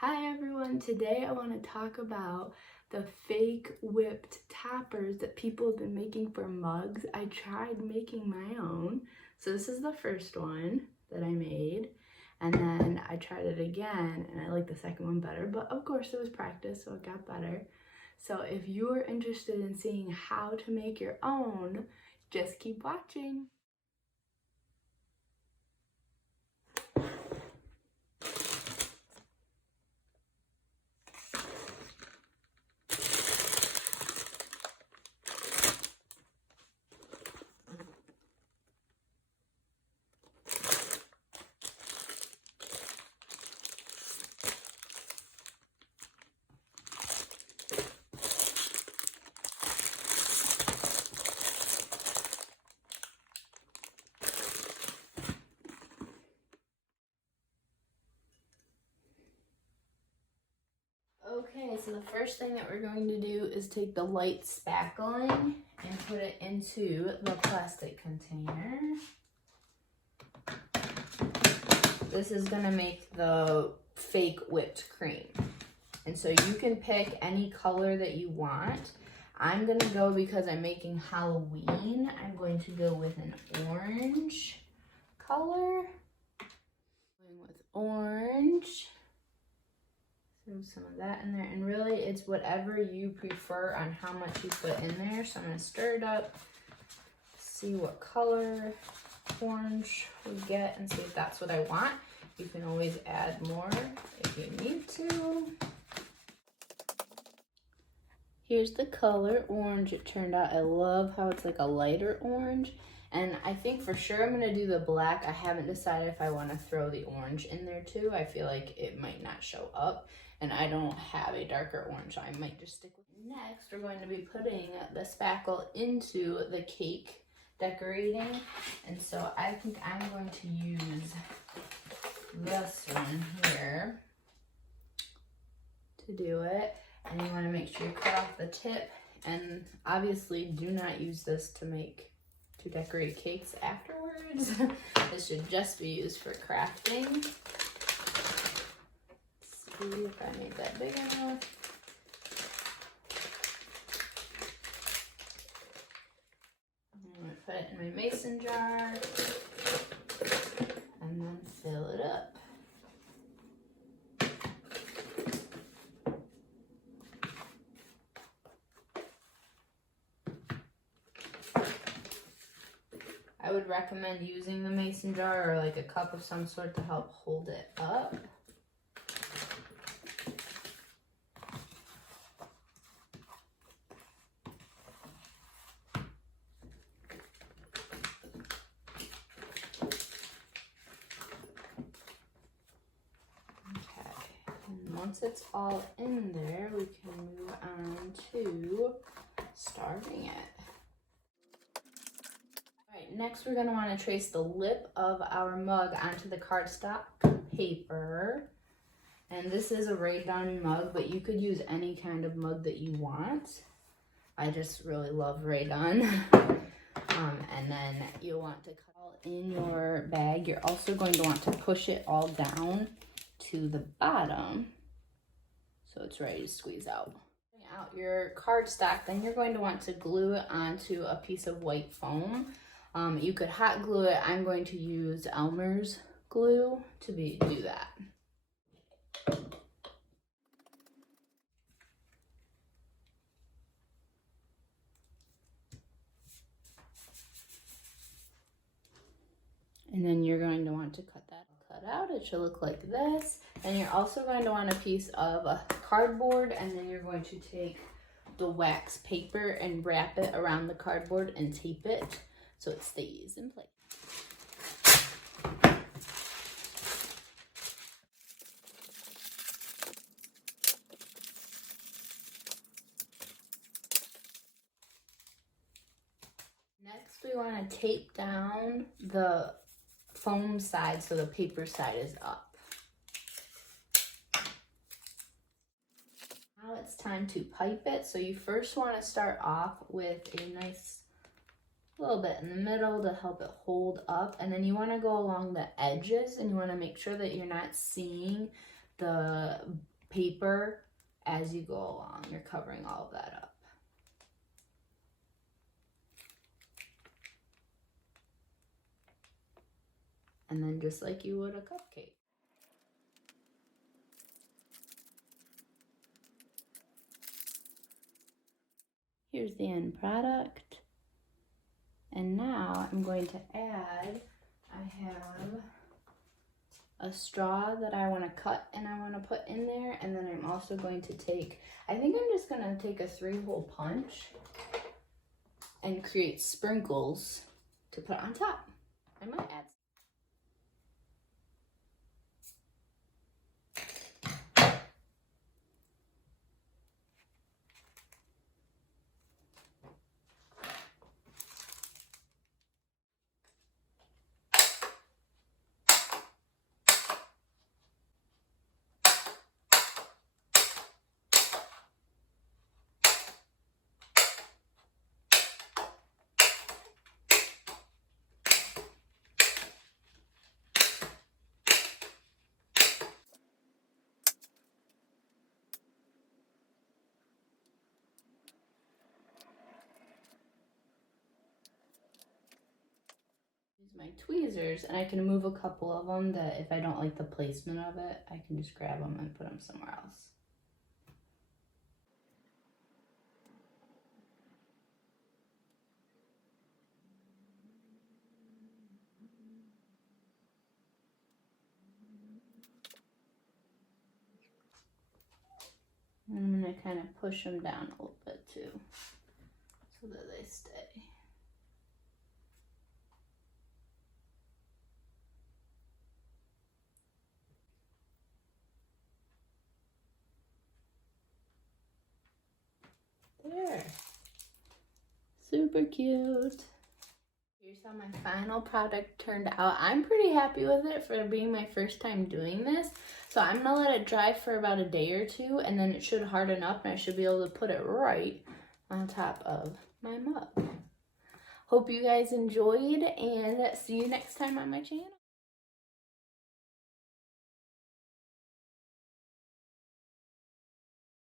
Hi everyone, today I want to talk about the fake whipped toppers that people have been making for mugs. I tried making my own. So this is the first one that I made, and then I tried it again and I like the second one better, but of course it was practice, so it got better. So if you are interested in seeing how to make your own, just keep watching. Okay, so the first thing that we're going to do is take the light spackling and put it into the plastic container. This is gonna make the fake whipped cream. And so you can pick any color that you want. I'm gonna go, because I'm making Halloween, I'm going to go with an orange color. Going with orange. Throw some of that in there, and really it's whatever you prefer on how much you put in there. So I'm gonna stir it up, see what color orange we get, and see if that's what I want. You can always add more if you need to. Here's the color orange it turned out. I love how it's like a lighter orange, and I think for sure I'm gonna do the black. I haven't decided if I want to throw the orange in there too. I feel like it might not show up, and I don't have a darker orange, so I might just stick with it. Next, we're going to be putting the spackle into the cake decorating, and so I think I'm going to use this one here to do it. And you want to make sure you cut off the tip, and obviously do not use this to decorate cakes afterwards. This should just be used for crafting. Let's see if I made that big enough. I'm going to put it in my mason jar and then fill it up. I would recommend using the mason jar or like a cup of some sort to help hold it up. Okay, and once it's all in there, we can move on to starting it. Next, we're going to want to trace the lip of our mug onto the cardstock paper. And this is a Rae Dunn mug, but you could use any kind of mug that you want. I just really love Rae Dunn. And then you'll want to cut all in your bag. You're also going to want to push it all down to the bottom so it's ready to squeeze out. Out your cardstock, then you're going to want to glue it onto a piece of white foam. You could hot glue it. I'm going to use Elmer's glue to do that. And then you're going to want to cut that out. It should look like this. And you're also going to want a piece of cardboard, and then you're going to take the wax paper and wrap it around the cardboard and tape it so it stays in place. Next, we want to tape down the foam side so the paper side is up. Now it's time to pipe it. So you first want to start off with a nice little bit in the middle to help it hold up, and then you want to go along the edges, and you want to make sure that you're not seeing the paper as you go along. You're covering all of that up. And then just like you would a cupcake. Here's the end product. And now I'm going to add, I have a straw that I want to cut and I want to put in there. And then I'm also going to take, I think I'm just going to take a 3-hole punch and create sprinkles to put on top. I might add. My tweezers, and I can move a couple of them that if I don't like the placement of it, I can just grab them and put them somewhere else. And I'm going to kind of push them down a little bit too, so that they stay. There. Super cute. Here's how my final product turned out. I'm pretty happy with it for being my first time doing this. So I'm gonna let it dry for about a day or two, and then it should harden up and I should be able to put it right on top of my mug. Hope you guys enjoyed, and see you next time on my channel.